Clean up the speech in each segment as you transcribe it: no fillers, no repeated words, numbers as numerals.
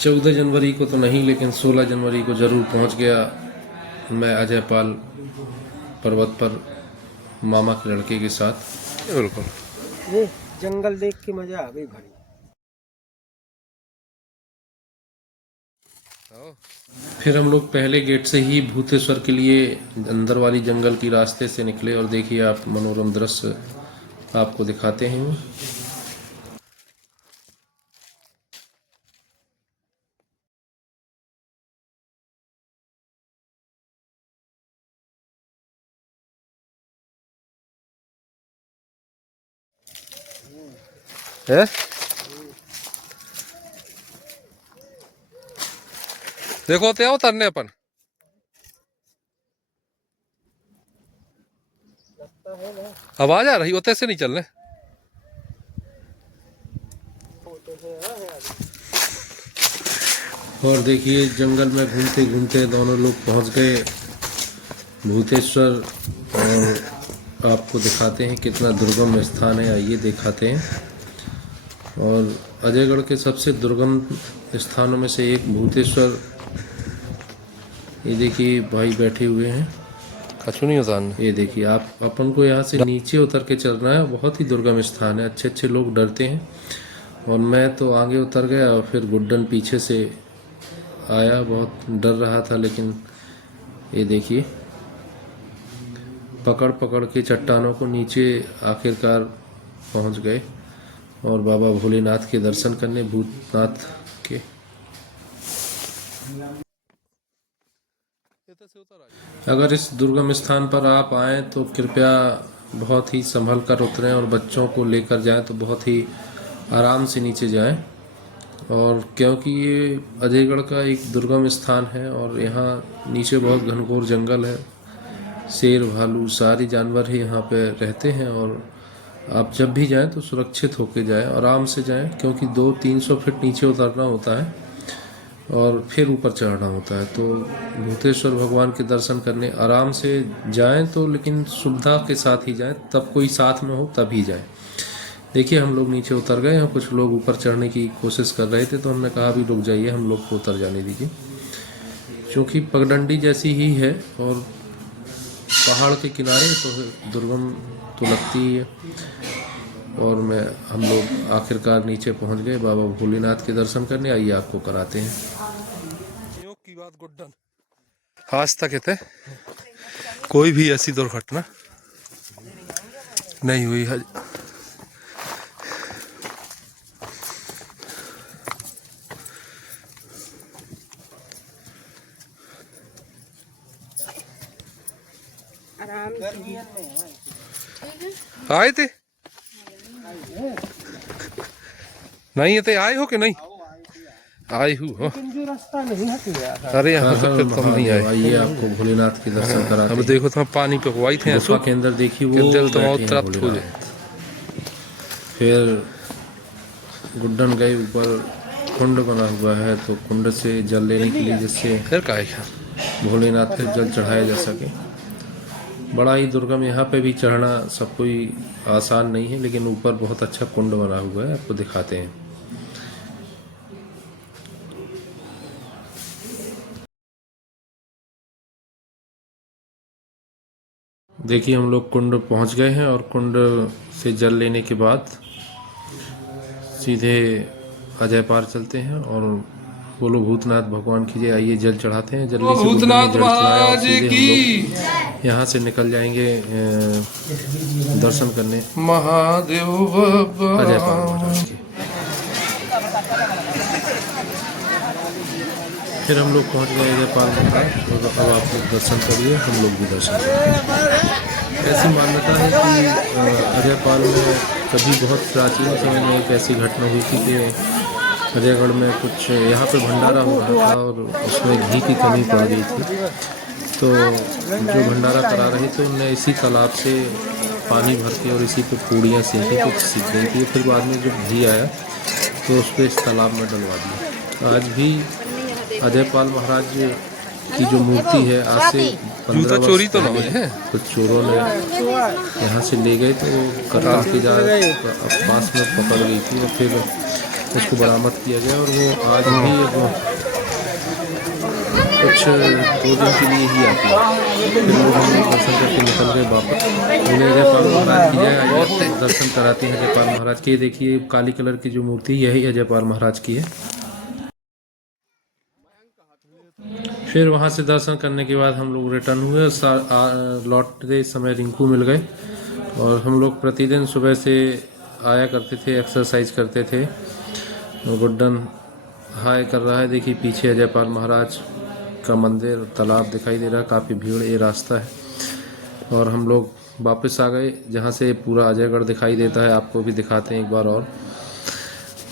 14 जनवरी को तो नहीं, लेकिन 16 जनवरी को ज़रूर पहुंच गया मैं अजयपाल पर्वत पर मामा के लड़के के साथ। बिल्कुल ये जंगल देख के मजा आ गई भाई। फिर हम लोग पहले गेट से ही भूतेश्वर के लिए अंदर वाली जंगल की रास्ते से निकले और देखिए आप मनोरम दृश्य आपको दिखाते हैं। है देखो ते आओ तरने अपन आवाज आ रही होते से नहीं चलने। और देखिए जंगल में घूमते घूमते दोनों लोग पहुंच गए भूतेश्वर, और आपको दिखाते हैं कितना दुर्गम स्थान है, आइए दिखाते हैं। और अजयगढ़ के सबसे दुर्गम स्थानों में से एक भूतेश्वर, ये देखिए भाई बैठे हुए हैं। कछु नहीं होता। ये देखिए आप अपन को यहाँ से नीचे उतर के चलना है, बहुत ही दुर्गम स्थान है, अच्छे अच्छे लोग डरते हैं। और मैं तो आगे उतर गया और फिर गुड्डन पीछे से आया, बहुत डर रहा था। लेकिन ये देखिए पकड़ पकड़ के चट्टानों को नीचे आखिरकार पहुंच गए और बाबा भोलेनाथ के दर्शन करने, भूतनाथ के। अगर इस दुर्गम स्थान पर आप आएँ तो कृपया बहुत ही संभल कर उतरें और बच्चों को लेकर जाएं तो बहुत ही आराम से नीचे जाएं। और क्योंकि ये अजयगढ़ का एक दुर्गम स्थान है और यहाँ नीचे बहुत घनघोर जंगल है, शेर भालू सारी जानवर ही यहाँ पे रहते हैं। और आप जब भी जाएं तो सुरक्षित होके जाएं, आराम से जाएं, क्योंकि 200-300 फीट नीचे उतरना होता है और फिर ऊपर चढ़ना होता है। तो भूतेश्वर भगवान के दर्शन करने आराम से जाएं तो, लेकिन सुविधा के साथ ही जाएं, तब कोई साथ में हो तभी जाएं। देखिए हम लोग नीचे उतर गए और कुछ लोग ऊपर चढ़ने की कोशिश कर रहे थे, तो हमने कहा अभी रुक जाइए, हम लोग को उतर जाने दीजिए, क्योंकि पगडंडी जैसी ही है और पहाड़ के किनारे तो दुर्गम तो लगती ही है। और हम लोग आखिरकार नीचे पहुंच गए बाबा भोलेनाथ के दर्शन करने। आइए आपको कराते हैं। की बात गुड्डन आज तक कहते कोई भी ऐसी दुर्घटना नहीं हुई है। आए थे नहीं थे, आए हो कि नहीं आए हो? रास्ता नहीं है। अरे यहाँ से फिर तुम नहीं आए। आइए आपको भोलेनाथ के दर्शन कराते हैं। अब देखो तुम पानी पे हुआ थे गुफा के अंदर, देखिए वो जल तुम बैठे हैं तृप्त हो जाए। भोलेनाथ। फिर गुड्डन गए ऊपर, कुंड बना हुआ है, तो कुंड से जल लेने के लिए, जिससे फिर का भोलेनाथ पे जल चढ़ाया जा सके। बड़ा ही दुर्गम, यहाँ पे भी चढ़ना सब कोई आसान नहीं है, लेकिन ऊपर बहुत अच्छा कुंड बना हुआ है, आपको दिखाते हैं। देखिए हम लोग कुंड पहुंच गए हैं और कुंड से जल लेने के बाद सीधे अजयपाल चलते हैं और बोलो भूतनाथ भगवान की जय। आइए जल चढ़ाते हैं, जल्दी से भूतनाथ महाराज की। यहाँ से निकल जाएंगे दर्शन करने महादेव अजयपाल महाराज के। फिर हम लोग पहुँच गए अजयपाल महाराज, तो अब आप लोग दर्शन करिए, हम लोग भी दर्शन करेंगे। ऐसी मान्यता है कि अजयपाल में कभी बहुत प्राचीन समय में एक ऐसी घटना हुई थी कि अजयगढ़ में कुछ यहाँ पे भंडारा हो रहा था और उसमें घी की कमी पड़ गई थी। तो जो भंडारा करा रहे थे उनने इसी तालाब से पानी भर के और इसी पे पूड़ियाँ सेंकी, कुछ सीख गई थी। फिर बाद में जब घी आया तो उसको इस तालाब में डलवा दिया। आज भी अजयपाल महाराज की जो मूर्ति है, आज से 15 वर्ष चोरी तो पहले नहीं है, कुछ चोरों ने यहाँ से ले गए, तो कतल के जा पास में पकड़ गई थी और फिर उसको बरामद किया गया और वो आज भी वो कुछ 2 दिन के लिए ही आती है। फिर लोग हम लोग दर्शन करके निकल गए वापस। बोले अजयपाल महाराज की जय, आइए दर्शन कराते हैं अजयपाल महाराज के। देखिए काली कलर की जो मूर्ति यही अजयपाल महाराज की है। फिर वहाँ से दर्शन करने के बाद हम लोग रिटर्न हुए। लौटते समय रिंकू मिल गए और हम लोग प्रतिदिन सुबह से आया करते थे, एक्सरसाइज करते थे। गुड्डन हाय कर रहा है, देखिए पीछे अजयपाल महाराज का मंदिर, तालाब दिखाई दे रहा है, काफ़ी भीड़, ये रास्ता है। और हम लोग वापस आ गए जहाँ से पूरा अजयगढ़ दिखाई देता है, आपको भी दिखाते हैं एक बार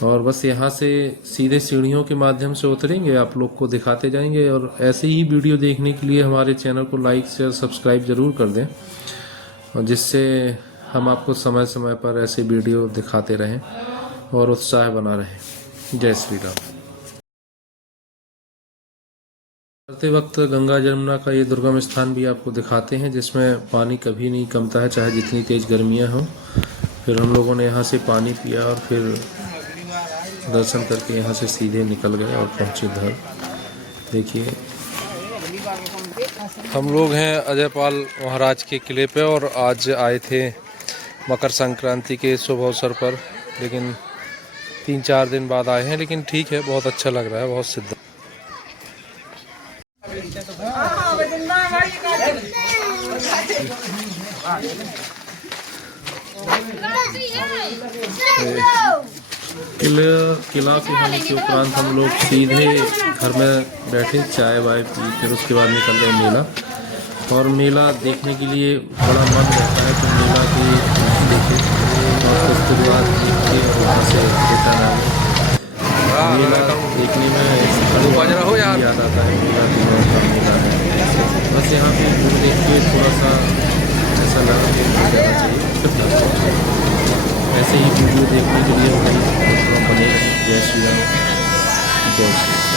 और बस यहाँ से सीधे सीढ़ियों के माध्यम से उतरेंगे, आप लोग को दिखाते जाएंगे। और ऐसे ही वीडियो देखने के लिए हमारे चैनल को लाइक शेयर सब्सक्राइब ज़रूर कर दें, और जिससे हम आपको समय समय पर ऐसे वीडियो दिखाते रहें और उत्साह बना रहें। जय श्री राम। करते वक्त गंगा जमुना का ये दुर्गम स्थान भी आपको दिखाते हैं, जिसमें पानी कभी नहीं कमता है, चाहे जितनी तेज़ गर्मियाँ हों। फिर हम लोगों ने यहाँ से पानी पिया और फिर दर्शन करके यहाँ से सीधे निकल गए और पहुँचे घर। देखिए हम लोग हैं अजयपाल महाराज के किले पे और आज आए थे मकर संक्रांति के शुभ अवसर पर, लेकिन 3-4 दिन बाद आए हैं। लेकिन ठीक है, बहुत अच्छा लग रहा है, बहुत सिद्ध। किला के होने के उपरांत हम लोग सीधे घर में बैठे, चाय वाय पी, फिर उसके बाद निकल गए मेला। और मेला देखने के लिए बड़ा मन रहता है, तो मेला के देखे और उसके बाद देख के वहाँ से रिटर्न आ गए। मेला देखने में याद आता है, मेला दिनों का मेला है। बस यहाँ पे देख के थोड़ा सा ऐसा लगा कि जाना चाहिए। ऐसे ही वीडियो देखने के लिए बने रहे। जय श्री राम, जय श्री राम।